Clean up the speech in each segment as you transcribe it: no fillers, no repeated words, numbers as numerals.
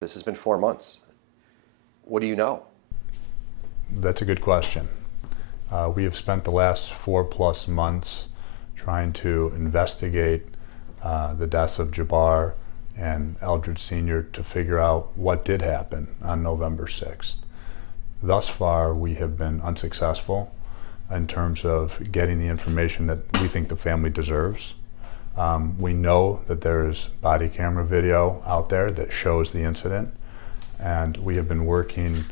This has been 4 months. What do you know? That's a good question. We have spent the last 4+ months trying to investigate the deaths of Jabbar and Eldred Sr. to figure out what did happen on November 6th. Thus far, we have been unsuccessful in terms of getting the information that we think the family deserves. We know that there's body camera video out there that shows the incident, and we have been working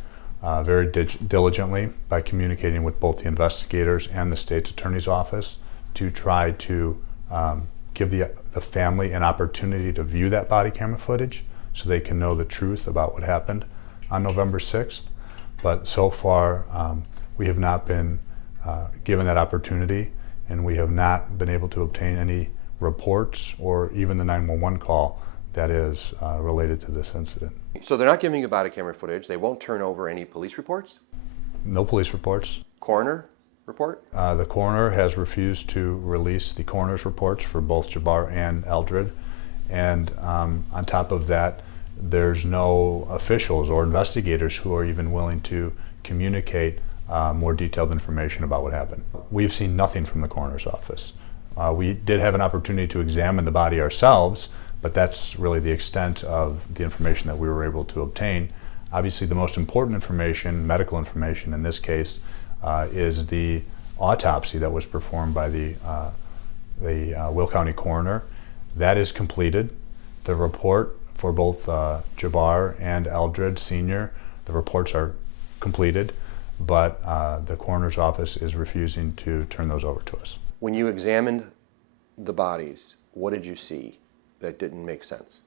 very diligently by communicating with both the investigators and the state's attorney's office to try to give the family an opportunity to view that body camera footage so they can know the truth about what happened on November 6th. But so far, we have not been given that opportunity, and we have not been able to obtain any reports or even the 911 call that is related to this incident. So they're not giving you body camera footage. They won't turn over any police reports? No police reports. Coroner report? The coroner has refused to release the coroner's reports for both Jabbar and Eldred. And on top of that, there's no officials or investigators who are even willing to communicate more detailed information about what happened. We've seen nothing from the coroner's office. We did have an opportunity to examine the body ourselves, but that's really the extent of the information that we were able to obtain. Obviously, the most important information, medical information in this case, is the autopsy that was performed by the Will County coroner. That is completed. The report for both Jabbar and Eldred Sr., the reports are completed, but the coroner's office is refusing to turn those over to us. When you examined the bodies, what did you see that didn't make sense?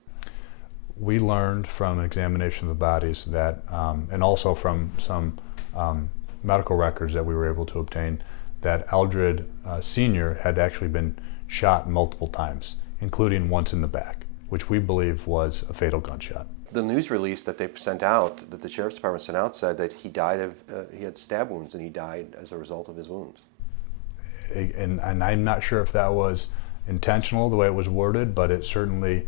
We learned from an examination of the bodies that, and also from some medical records that we were able to obtain, that Eldred Sr. had actually been shot multiple times, including once in the back, which we believe was a fatal gunshot. The news release that they sent out, that the Sheriff's Department sent out, said that he died of, he had stab wounds and he died as a result of his wounds. And I'm not sure if that was intentional, the way it was worded, but it certainly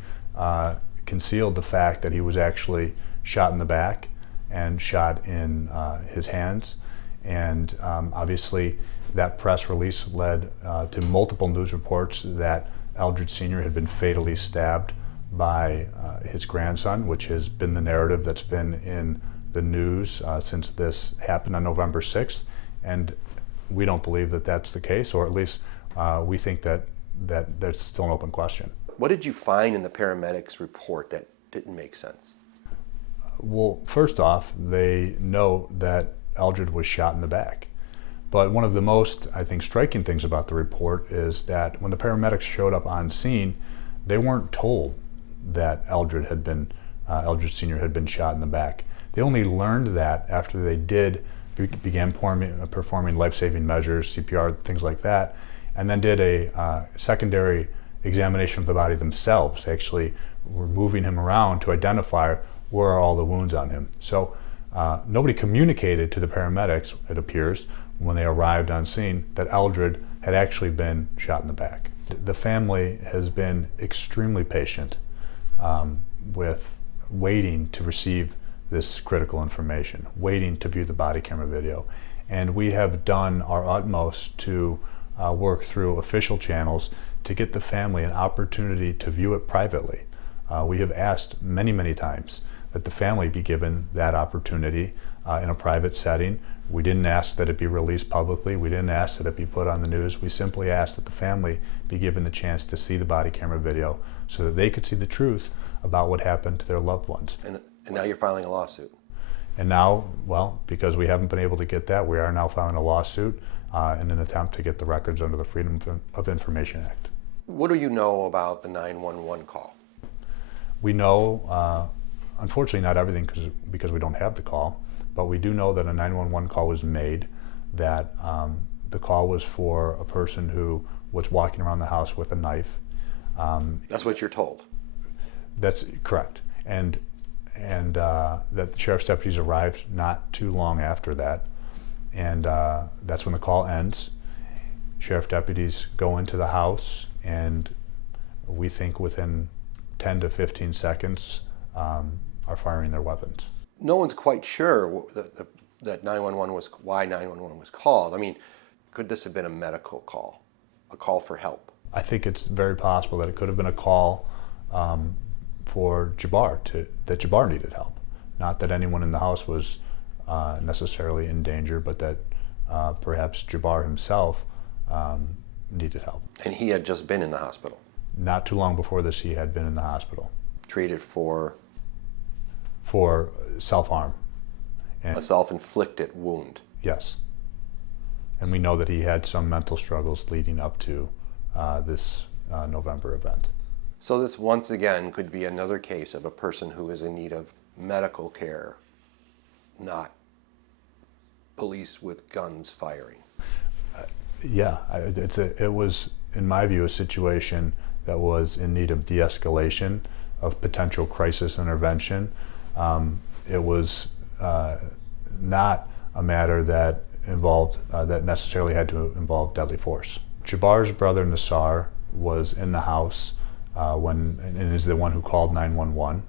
concealed the fact that he was actually shot in the back and shot in his hands. And obviously that press release led to multiple news reports that Eldred Sr. had been fatally stabbed by his grandson, which has been the narrative that's been in the news since this happened on November 6th. And we don't believe that that's the case, or at least we think that that's still an open question. What did you find in the paramedics' report that didn't make sense? Well, first off, they know that Eldred was shot in the back. But one of the most, I think, striking things about the report is that when the paramedics showed up on scene, they weren't told that Eldred Sr. had been shot in the back. They only learned that after they began performing life-saving measures, CPR, things like that, and then did a secondary examination of the body themselves. They actually were moving him around to identify where are all the wounds on him. So nobody communicated to the paramedics, it appears, when they arrived on scene, that Eldred had actually been shot in the back. The family has been extremely patient with waiting to receive this critical information, waiting to view the body camera video. And we have done our utmost to work through official channels to get the family an opportunity to view it privately. We have asked many, many times that the family be given that opportunity in a private setting. We didn't ask that it be released publicly. We didn't ask that it be put on the news. We simply asked that the family be given the chance to see the body camera video so that they could see the truth about what happened to their loved ones. And now you're filing a lawsuit. And now, well, because we haven't been able to get that, we are now filing a lawsuit in an attempt to get the records under the Freedom of Information Act. What do you know about the 911 call? We know, unfortunately not everything because we don't have the call, but we do know that a 911 call was made, that the call was for a person who was walking around the house with a knife. That's what you're told? That's correct. And that the sheriff's deputies arrived not too long after that. And that's when the call ends. Sheriff deputies go into the house, and we think within 10 to 15 seconds, are firing their weapons. No one's quite sure that 911 was why 911 was called. I mean, could this have been a medical call, a call for help? I think it's very possible that it could have been a call for Jabbar, that Jabbar needed help. Not that anyone in the house was necessarily in danger, but that perhaps Jabbar himself needed help. And he had just been in the hospital. Not too long before this, he had been in the hospital. Treated for self-harm. a self-inflicted wound. Yes. And we know that he had some mental struggles leading up to this November event. So this once again could be another case of a person who is in need of medical care, not police with guns firing. Yeah, it was, in my view, a situation that was in need of de-escalation, of potential crisis intervention. It was not a matter that involved, that necessarily had to involve deadly force. Jabbar's brother Nassar was in the house and is the one who called 911.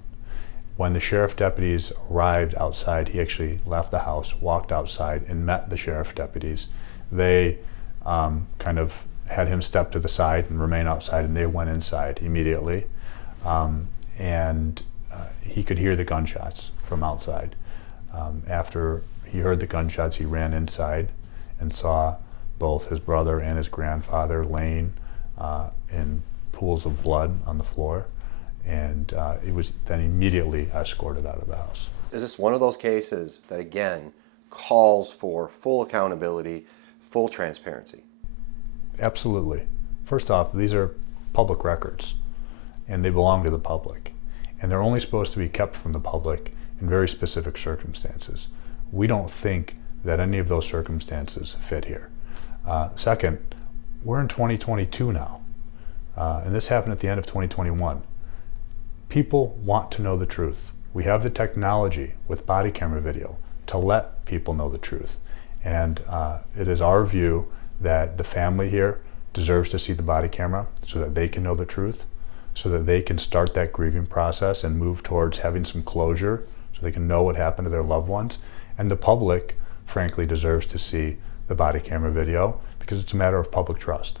When the sheriff deputies arrived outside, he actually left the house, walked outside, and met the sheriff deputies. They kind of had him step to the side and remain outside, and they went inside immediately. He could hear the gunshots from outside. After he heard the gunshots, he ran inside and saw both his brother and his grandfather laying in pools of blood on the floor, and he was then immediately escorted out of the house. Is this one of those cases that, again, calls for full accountability, full transparency? Absolutely. First off, these are public records, and they belong to the public, and they're only supposed to be kept from the public in very specific circumstances. We don't think that any of those circumstances fit here. Second, we're in 2022 now, and this happened at the end of 2021. People want to know the truth. We have the technology with body camera video to let people know the truth. And it is our view that the family here deserves to see the body camera so that they can know the truth, so that they can start that grieving process and move towards having some closure so they can know what happened to their loved ones. And the public, frankly, deserves to see the body camera video because it's a matter of public trust.